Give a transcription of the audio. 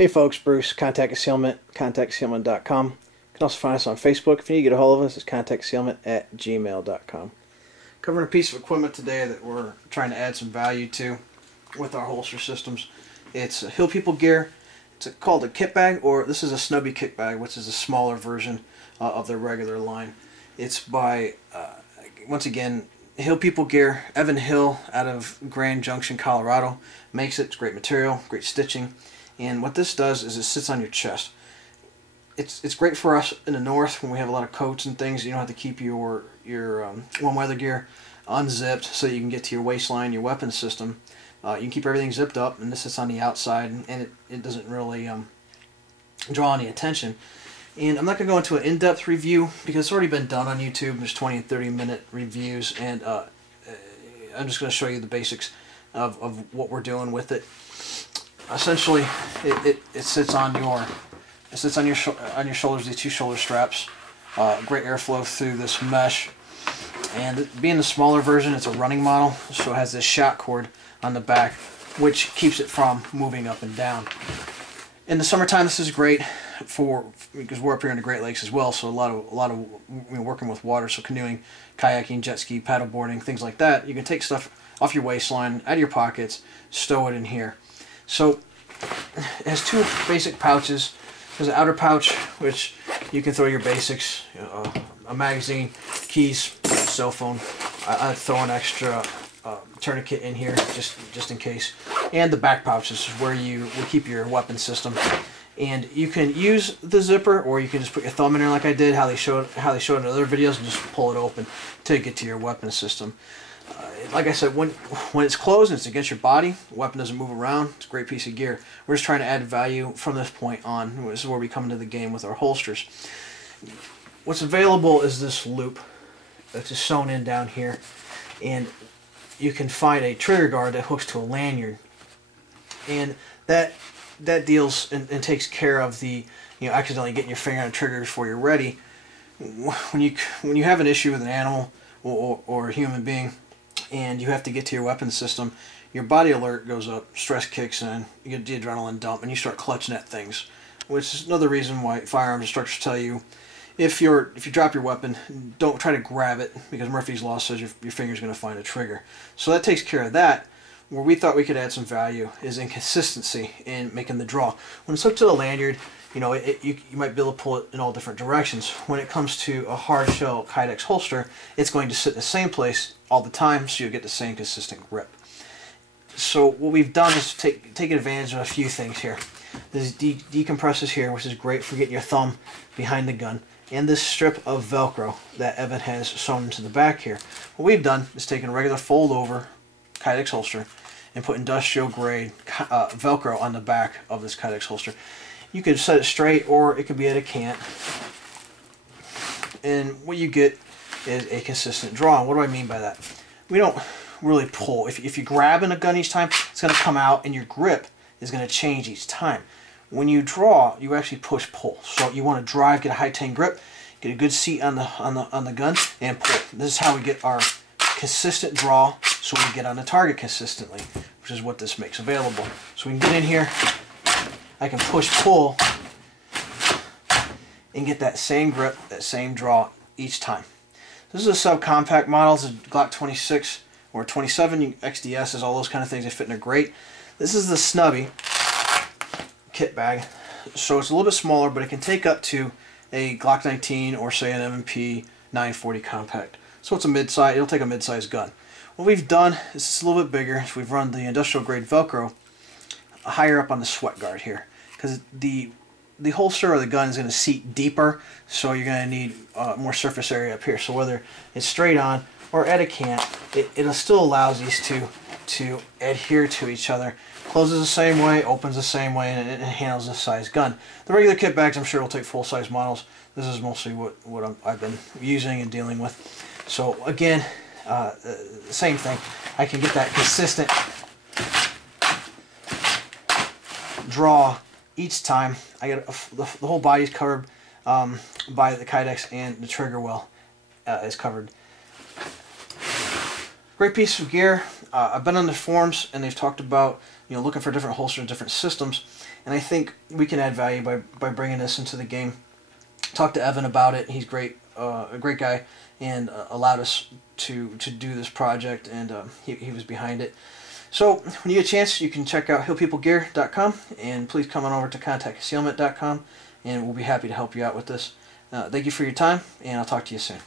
Hey folks, Bruce, Contact Concealment, contactconcealment.com. You can also find us on Facebook. If you need to get a hold of us, it's contactconcealment@gmail.com. Covering a piece of equipment today that we're trying to add some value to with our holster systems. It's a Hill People gear. It's called a kit bag, or this is a snubby kit bag, which is a smaller version of their regular line. It's by, once again, Hill People gear. Evan Hill out of Grand Junction, Colorado makes it. It's great material, great stitching. And what this does is it sits on your chest. It's great for us in the north when we have a lot of coats and things. You don't have to keep your warm weather gear unzipped so that you can get to your waistline, your weapon system. You can keep everything zipped up, and this sits on the outside, and it doesn't really draw any attention. And I'm not going to go into an in-depth review because it's already been done on YouTube. There's 20 and 30-minute reviews, and I'm just going to show you the basics of what we're doing with it. Essentially, it sits on your shoulders. These two shoulder straps. Great airflow through this mesh. And being the smaller version, it's a running model, so it has this shock cord on the back, which keeps it from moving up and down. In the summertime, this is great because we're up here in the Great Lakes as well. So a lot of working with water, so canoeing, kayaking, jet ski, paddleboarding, things like that. You can take stuff off your waistline, out of your pockets, stow it in here. So it has two basic pouches. There's an outer pouch, which you can throw your basics, a magazine, keys, cell phone. I'd throw an extra tourniquet in here just in case. And the back pouch is where you will keep your weapon system. And you can use the zipper, or you can just put your thumb in there like I did, how they showed in other videos, and just pull it open till you get to your weapon system. Like I said, when it's closed and it's against your body, the weapon doesn't move around. It's a great piece of gear. We're just trying to add value from this point on. This is where we come into the game with our holsters. What's available is this loop that's just sewn in down here, and you can find a trigger guard that hooks to a lanyard, and that deals and takes care of the accidentally getting your finger on the trigger before you're ready. When you have an issue with an animal or a human being, and you have to get to your weapon system, your body alert goes up, stress kicks in, you get the adrenaline dump, and you start clutching at things. Which is another reason why firearms instructors tell you, if you drop your weapon, don't try to grab it, because Murphy's Law says your finger's going to find a trigger. So that takes care of that. Where we thought we could add some value is in consistency in making the draw. When it's hooked to the lanyard, you might be able to pull it in all different directions. When it comes to a hard shell Kydex holster, it's going to sit in the same place all the time, so you'll get the same consistent grip. So what we've done is taken advantage of a few things here. This decompressors here, which is great for getting your thumb behind the gun, and this strip of Velcro that Evan has sewn into the back here. What we've done is taken a regular fold-over Kydex holster and put industrial grade Velcro on the back of this Kydex holster. You could set it straight, or it could be at a cant, and what you get is a consistent draw. What do I mean by that? We don't really pull. If you grab in a gun each time, it's going to come out, and your grip is going to change each time. When you draw, you actually push-pull. So you want to drive, get a high-tang grip, get a good seat on the gun, and pull. This is how we get our consistent draw, so we get on the target consistently, which is what this makes available. So we can get in here, I can push-pull, and get that same grip, that same draw each time. This is a subcompact model. It's a Glock 26 or 27, XDSs, all those kind of things. They fit in there great. This is the snubby kit bag. So it's a little bit smaller, but it can take up to a Glock 19 or say an M&P 940 compact. So it's a mid-size. It'll take a mid-sized gun. What we've done is it's a little bit bigger. So we've run the industrial grade Velcro higher up on the sweat guard here, because the holster or the gun is going to seat deeper, so you're going to need more surface area up here. So whether it's straight on or at a cant, it still allows these two to adhere to each other. Closes the same way, opens the same way, and it handles this size gun. The regular kit bags, I'm sure, will take full-size models. This is mostly what I've been using and dealing with. So again, same thing. I can get that consistent draw each time. I get the whole body is covered by the Kydex, and the trigger well is covered. Great piece of gear. I've been on the forums and they've talked about looking for different holsters, different systems, and I think we can add value by bringing this into the game. Talked to Evan about it. He's great, a great guy, and allowed us to do this project, and he was behind it. So when you get a chance, you can check out heelpeoplegear.com, and please come on over to contactconcealment.com, and we'll be happy to help you out with this. Thank you for your time, and I'll talk to you soon.